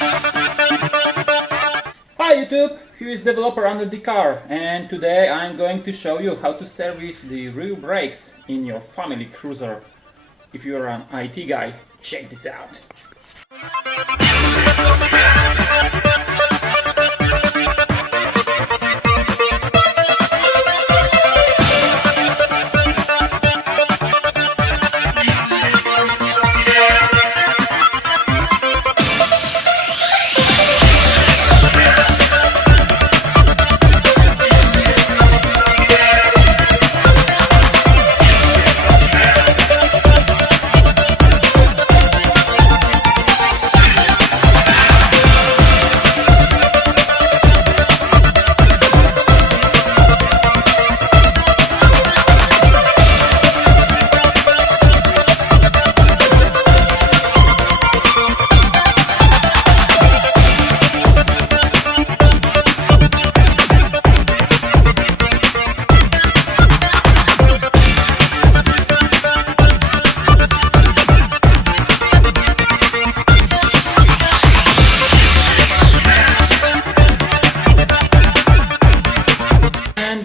Hi YouTube, here is developer under the car, and today I'm going to show you how to service the rear brakes in your family cruiser. If you're an IT guy, check this out.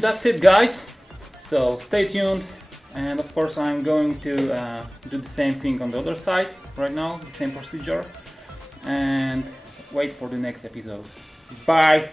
That's it, guys, so stay tuned, and of course I'm going to do the same thing on the other side right now, the same procedure, and wait for the next episode. Bye.